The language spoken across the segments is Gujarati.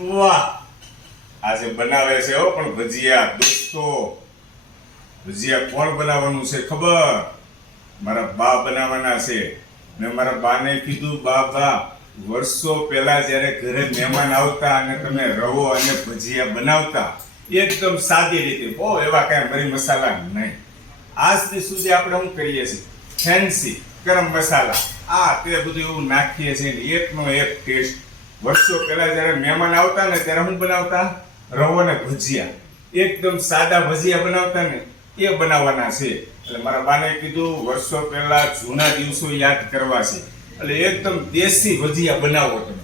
વાહ. આજે બનાવે છે હો, પણ ભજીયા, દોસ્તો. ભજીયા કોણ બનાવવાનું છે ખબર? મારા બા બનાવવાના છે. મેં મારા બાને કીધું બા બા વર્ષો પહેલા જ્યારે ઘરે મહેમાન આવતા અને તમે રવો અને ભજીયા બનાવતા, એકદમ સાદી રીતે બહુ એવા કાંઈ મરી મસાલા નહીં. આજ દી સુધી આપણે શું કરીએ છીએ? ફેન્સી ગરમ મસાલા. આ તે બધું એવું નાખીએ છીએ ને એકનો એક ટેસ્ટ વર્ષો પહેલા જ્યારે મહેમાન આવતા ને ત્યારે હું બનાવતા? રવો ને ભજીયા. એકદમ સાદા ભજીયા બનાવતા ને એ બનાવવાના છે. એટલે મારા બાને કીધું વર્ષો પહેલા જૂના દિવસો યાદ કરવા છે. એટલે એકદમ દેશી ભજીયા બનાવો તમે.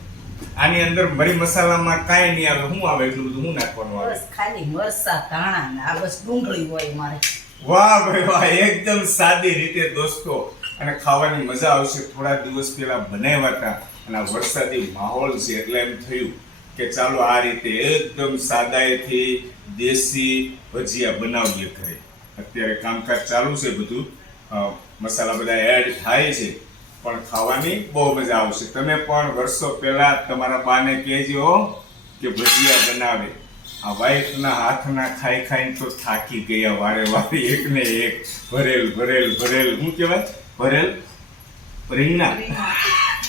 આની અંદર મરી મસાલામાં કાંઈ નહીં આવે. શું આવે એટલું બધું? શું નાખવાનું આવે? ખાલી મરસા ધાણા ને આ બસ ડુંગળી હોય મારે. વાહ ભાઈ વાહ. એકદમ સાદી રીતે દોસ્તો. અને ખાવાની મજા આવશે. થોડા દિવસ પહેલા બનાવ્યા હતા. અને આ વરસાદી માહોલ છે એટલે એમ થયું કે ચાલો આ રીતે એકદમ સાદાયથી દેશી ભજીયા બનાવીએ ઘરે. અત્યારે કામકાજ ચાલુ છે બધું. મસાલા બધા એડ થાય છે. પણ ખાવાની બહુ મજા આવશે. તમે પણ વર્ષો પહેલાં તમારા બાને કહેજો કે ભજીયા બનાવે. આ વાઈફના હાથના ખાઈ ખાઈને તો થાકી ગયા વારે વારે, એકને એક, ભરેલ ભરેલ ભરેલ. શું કહેવાય? ભરેલ? રીંગણા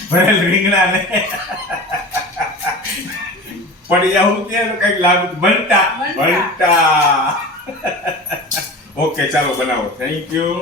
ભરેલ રીંગણા ને પડિયા હું કે કંઈક લાગુ બનતા. બનતા ઓકે ચાલો બનાવો. Thank you